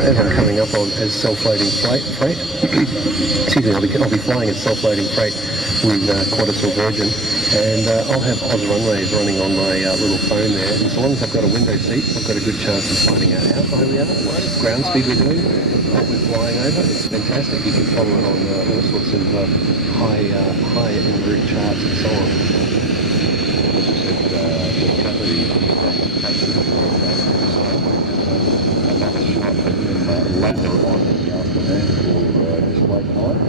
As I'm coming up on as self-loading freight, excuse me, I'll be flying as self-loading freight with Qantas or Virgin, and I'll have Oz runways running on my little phone there, and so long as I've got a window seat, I've got a good chance of finding out how high we are, what ground speed we're doing, what we're flying over. It's fantastic. You can follow it on all sorts of high en route charts and so on. Later on in the afternoon for display time,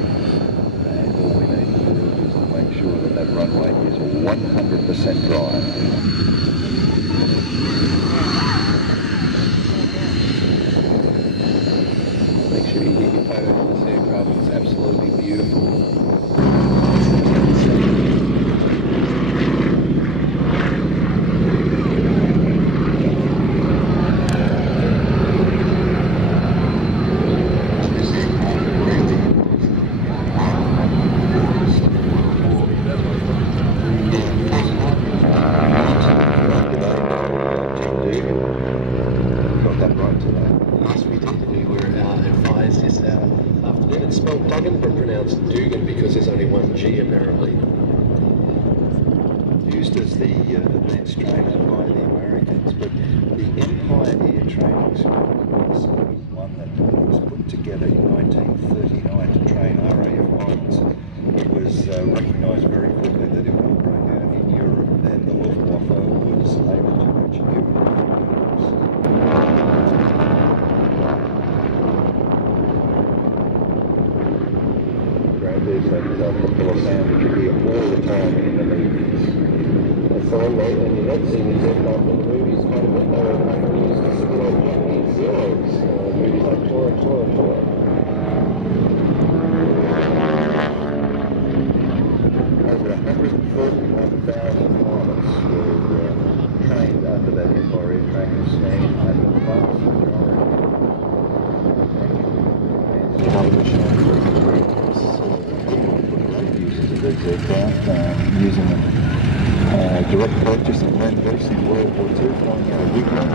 and all we need to do is to make sure that that runway is 100% dry. Make sure you get your photo of this aircraft. It's absolutely beautiful. Used as the advanced trainer by the Americans, but the Empire Air Training School was one that was put together in 1939 to train RAF pilots. It was recognised very quickly that it would break out in Europe, and the Luftwaffe was able to reach Europe. There's that propeller sound that you hear all the time in the movies. That's all right, and you're not seeing these aircraft in the movies, kind of what they were used to simulate Japanese zeros, movies like Tora. Over 141,000 pilots were trained under These aircraft, using them direct purchase and land lease in World War II, flying out of Wigan,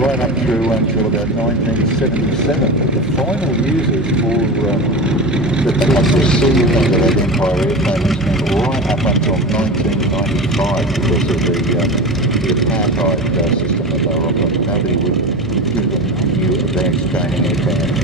right up through until about 1977. But the final users for the Texan that Empire airplanes went right up until 1995 because of the apartheid system that they were operating. Nobody would give them new advanced training aircraft.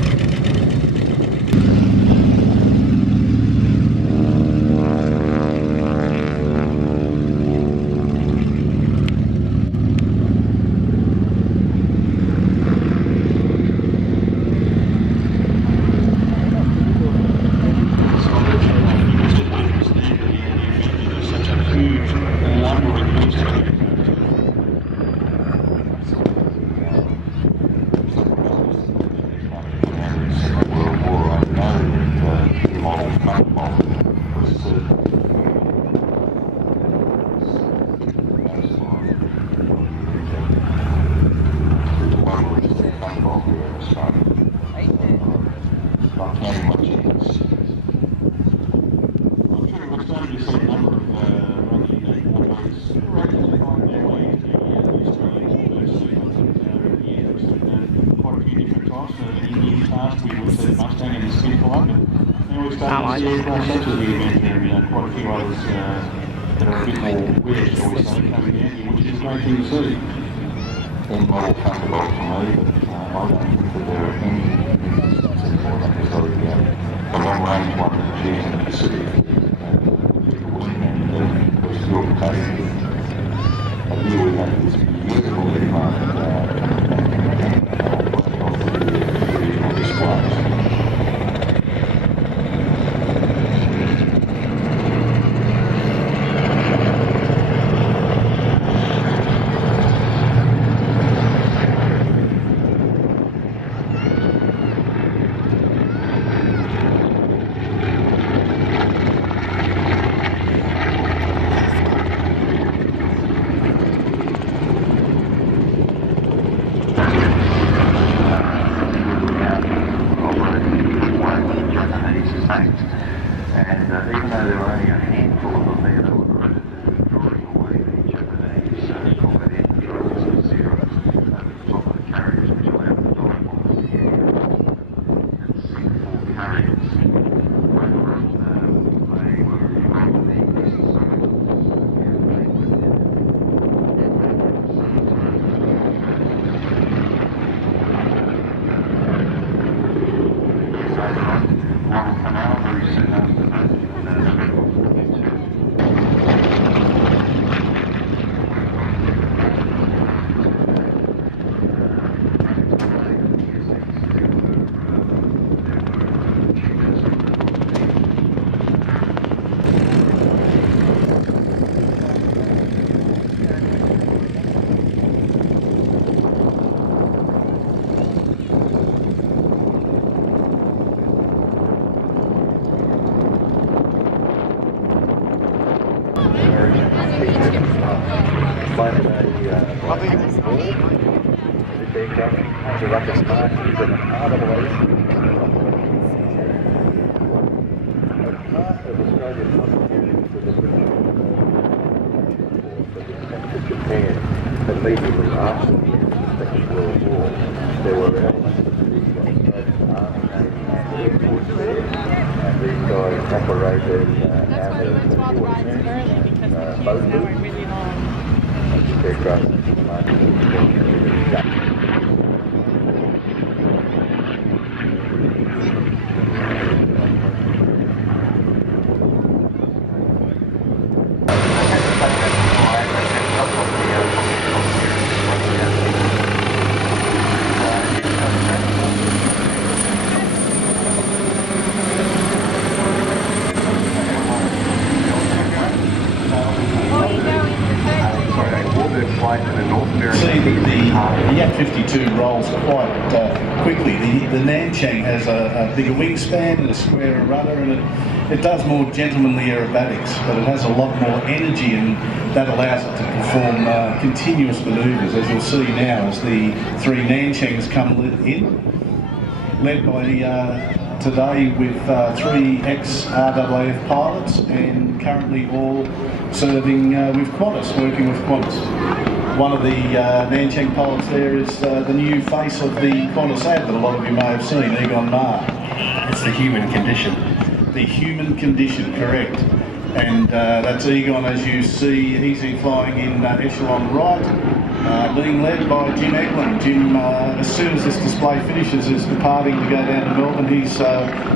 Immediately after the end of the Second World War, there were elements of the Australian Army and Air Force there, and these guys operated out of the boat routes. And this aircraft at the moment is The Yak-52 rolls quite quickly. The Nanchang has a bigger wingspan and a squarer rudder, and It does more gentlemanly aerobatics, but it has a lot more energy, and that allows it to perform continuous manoeuvres, as you'll see now as the three Nanchangs come in, led by today with three ex-RWF pilots, and currently all serving with Qantas, working with Qantas. One of the Nanchang pilots there is the new face of the Qantas ad that a lot of you may have seen, Egon Ma. It's the human condition. The human condition, correct. And that's Egon, as you see. He's flying in echelon right, being led by Jim Eglin. Jim, as soon as this display finishes, is departing to go down to Melbourne. He's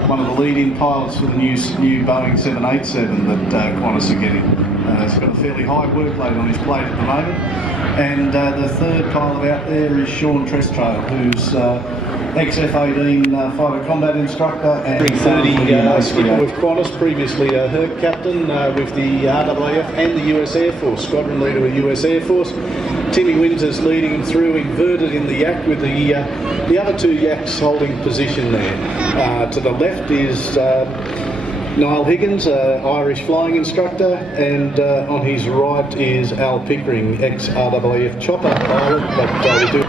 one of the lead-in pilots for the new Boeing 787 that Qantas are getting. He's got a fairly high workload on his plate at the moment. And the third pilot out there is Sean Trestrail, who's ex-F-18 fighter combat instructor and 330 skipper with Qantas, previously a Herc captain with the RWF and the US Air Force, squadron leader with US Air Force. Timmy Windsor's leading him through, inverted in the yak with the other two yaks holding position there. To the left is Niall Higgins, Irish flying instructor, and on his right is Al Pickering, ex-RWF chopper pilot, but we do...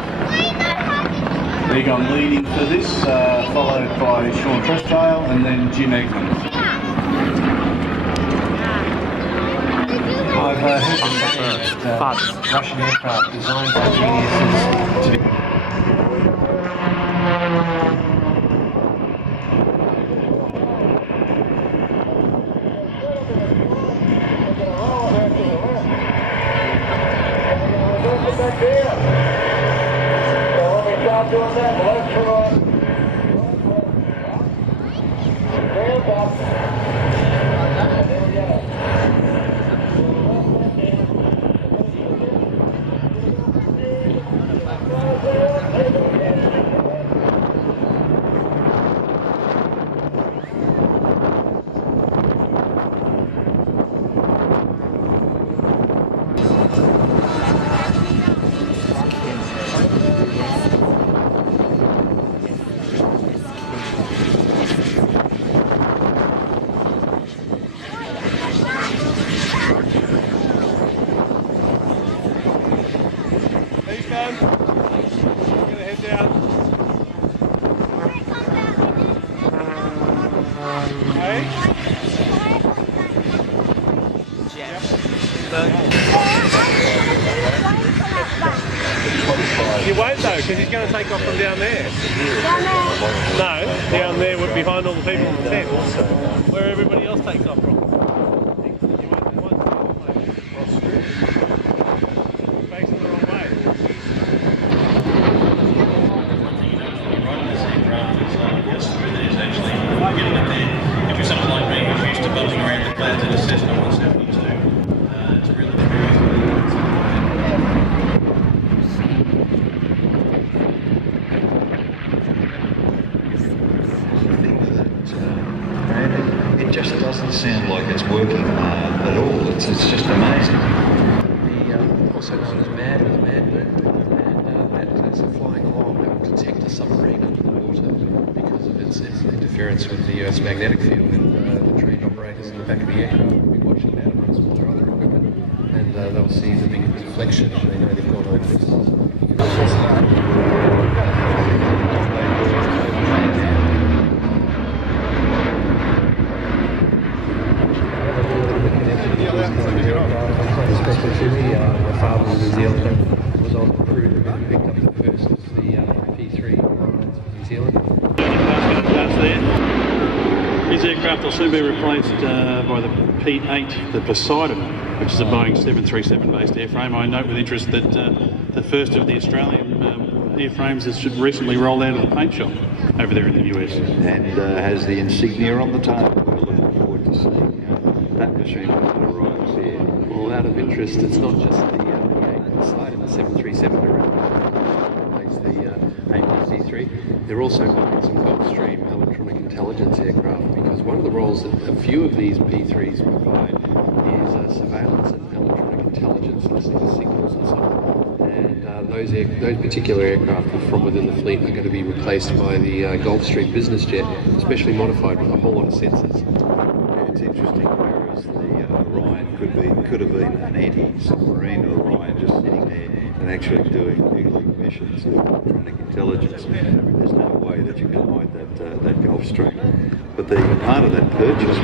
Egon leading for this, followed by Sean Trestrail and then Jim Eglin. I've heard that Russian aircraft designed by geniuses to be... Doing that, left to right. Hands up. And there we go. You won't though, because he's going to take off from down there. No, down there behind all the people in the tent. Where everybody else takes off from. Facing the wrong way. If you're someone like me who's used to bumping around the clouds in a Cessna 172, it's really It just doesn't sound like it's working at all. It's just amazing. Also known as MAD with MAD movement, and that's a flying along that will detect a submarine under the water because of its interference with the Earth's magnetic field, and the trained operators in the back of the aircraft will be watching that amongst all their other equipment, and they'll see the big deflection and they know they've gone over this. Especially to me, my father was New Zealander, was on the crew that picked up the first of the P3 rides for New Zealand. That's there. His aircraft will soon be replaced by the P8, the Poseidon, which is a Boeing 737 based airframe. I note with interest that the first of the Australian airframes has recently rolled out of the paint shop over there in the US. And has the insignia on the tail. We're looking forward to seeing that machine when it arrives here. Well, out of interest, it's not just the P8 side of the 737 around replace the APC-3. They're also buying some Gulfstream electronic intelligence aircraft, because one of the roles that a few of these P3s provide is surveillance and electronic intelligence, listening to signals and so on. And those particular aircraft from within the fleet are going to be replaced by the Gulfstream business jet, especially modified with a whole lot of sensors. it's interesting, whereas the Orion could have been an anti-submarine Orion just sitting there and actually doing eagle missions with electronic intelligence. There's no way that you can hide that Gulf Stream. But the part of that purchase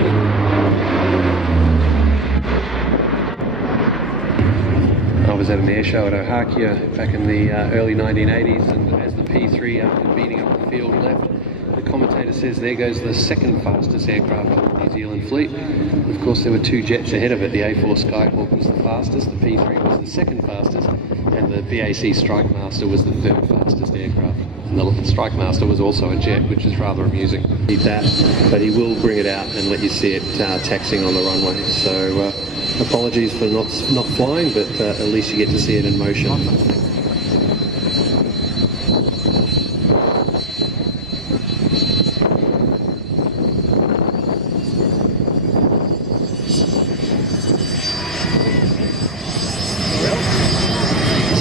I was at an air show at Ohakia back in the early 1980s, and as the P3 after beating up the field left, the commentator says there goes the second fastest aircraft of the New Zealand fleet. Of course, there were two jets ahead of it. The A4 Skyhawk was the fastest, the P3 was the second fastest, and the BAC Strikemaster was the third fastest aircraft. And the Strikemaster was also a jet, which is rather amusing. Need that, but he will bring it out and let you see it taxiing on the runway. So apologies for not flying, but at least you get to see it in motion.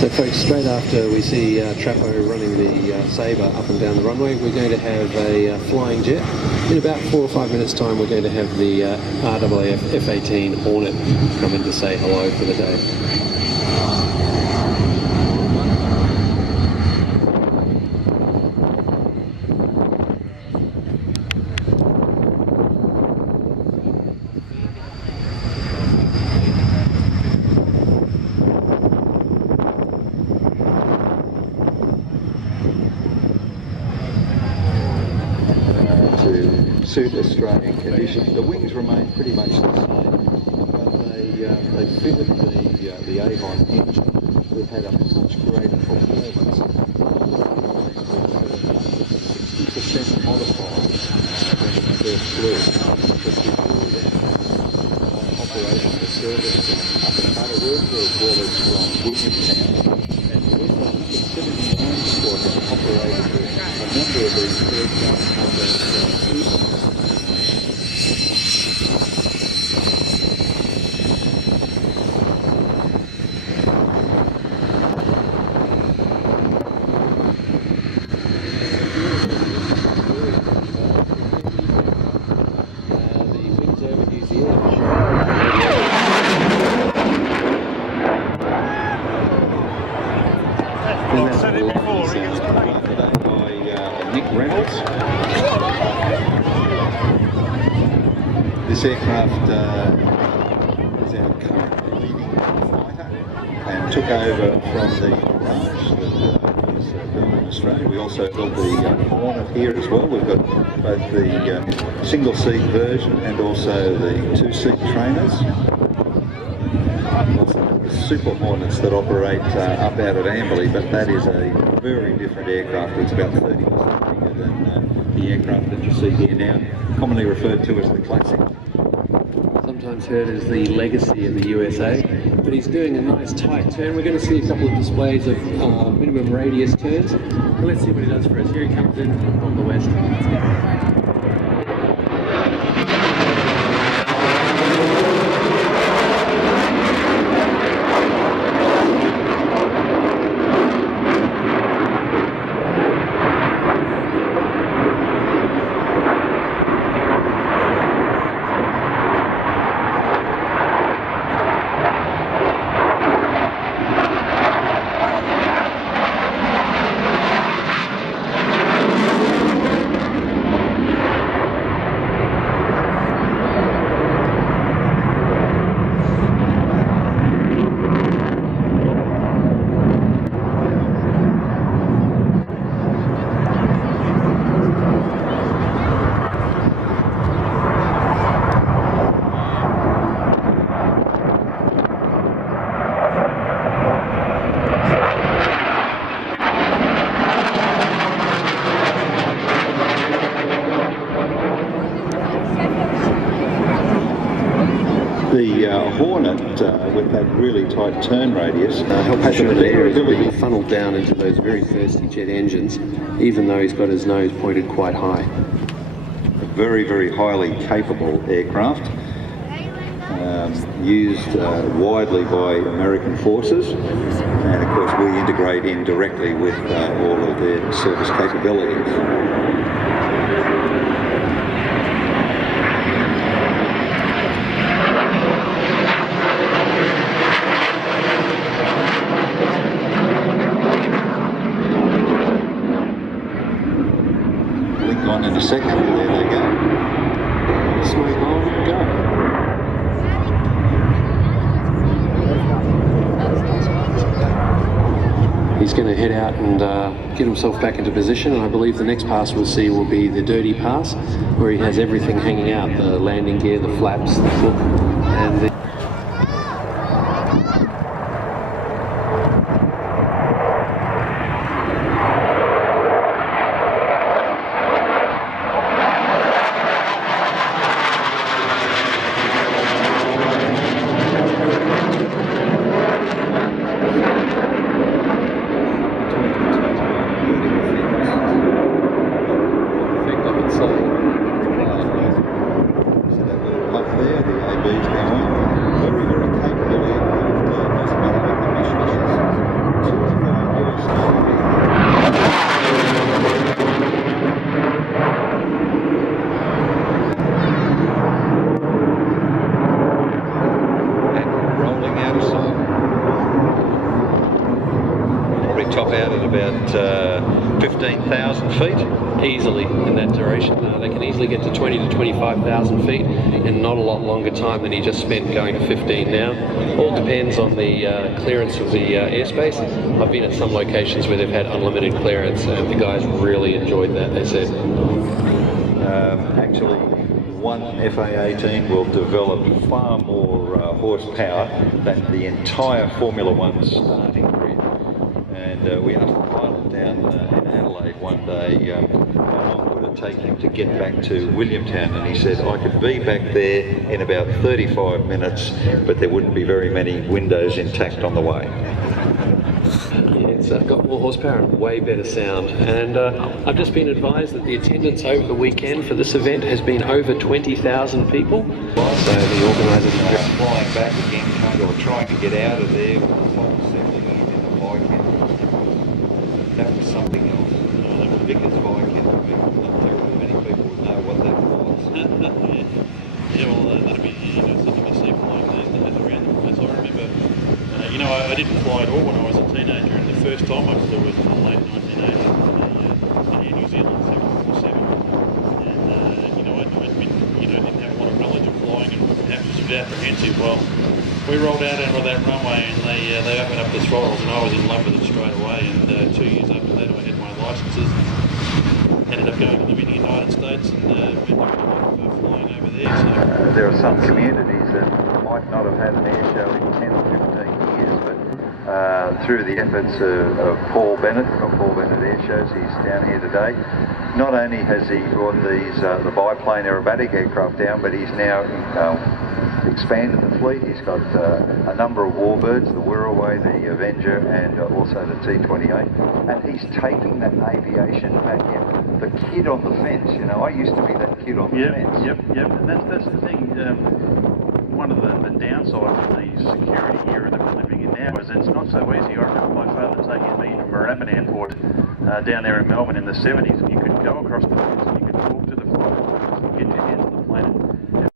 So folks, straight after we see Trappett running the Sabre up and down the runway, we're going to have a flying jet. In about 4 or 5 minutes time, we're going to have the RAAF F-18 Hornet come in to say hello for the day. Suit Australian conditions. The wings remain pretty much the same, but they fitted the Avon engine. We've had a much greater performance. 60% modified when we first flew, because we flew operating the service up at Caribou as well as from Williamstown. And with the 79 squadron operated a number of these aircraft up at This aircraft is our current leading fighter and took over from the Mirage that was built in Australia. We also built the Hornet here as well. We've got both the single seat version and also the 2-seat trainers. Also the Super Hornets that operate up out at Amberley, but that is a very different aircraft. It's about 30% bigger than the aircraft that you see here now, commonly referred to as the Classic. Sometimes heard as the legacy of the USA, but he's doing a nice tight turn. We're going to see a couple of displays of minimum radius turns. And let's see what he does for us. Here he comes in on the west. With that really tight turn radius, has the maneuverability funneled down into those very thirsty jet engines, even though he's got his nose pointed quite high. A very, very highly capable aircraft, used widely by American forces, and of course we integrate in directly with all of their service capabilities. on in a second. There they go. Smooth hole, go. He's going to head out and get himself back into position, and I believe the next pass we'll see will be the dirty pass, where he has everything hanging out, the landing gear, the flaps, the hook, and the... Top out at about 15,000 feet. Easily in that duration. They can easily get to 20 to 25,000 feet in not a lot longer time than he just spent going to 15 now. All depends on the clearance of the airspace. I've been at some locations where they've had unlimited clearance, and the guys really enjoyed that, they said. Actually, one FA-18 will develop far more horsepower than the entire Formula One starting grid. And we asked the pilot down in Adelaide one day how long would it take him to get back to Williamtown, and he said, I could be back there in about 35 minutes, but there wouldn't be very many windows intact on the way. It's got more horsepower and way better sound, and I've just been advised that the attendance over the weekend for this event has been over 20,000 people. So the organisers are just flying back again, trying to get out of there. That was something else. That was Vickers Viking. Not terribly many people would know what that was. Yeah, well, that'd be something to see flying around the place. I remember, I didn't fly at all when I was a teenager, and the first time I flew was in the late 1980s in New Zealand 747. And didn't have a lot of knowledge of flying, and perhaps was a bit apprehensive. Well, we rolled out onto that runway, and they opened up the throttles, and I was in love with it straight away. And 2 years after that, I had my licences. Ended up going to live in the United States, and been doing a lot of flying over there. So There are some communities that might not have had an air show in 10 or 15 years, but through the efforts of Paul Bennett from Paul Bennett Airshows, he's down here today. Not only has he brought these the biplane aerobatic aircraft down, but he's now expanded the fleet. He's got a number of warbirds, the WWY, the Avenger, and also the T-28, and he's taking that aviation back in. The kid on the fence, I used to be that kid on the fence. Yep, and that's the thing. One of the downsides of the security era that we're living in now is it's not so easy. I remember my father taking me to Moorabbin Airport down there in Melbourne in the 70s, and you could go across the fence and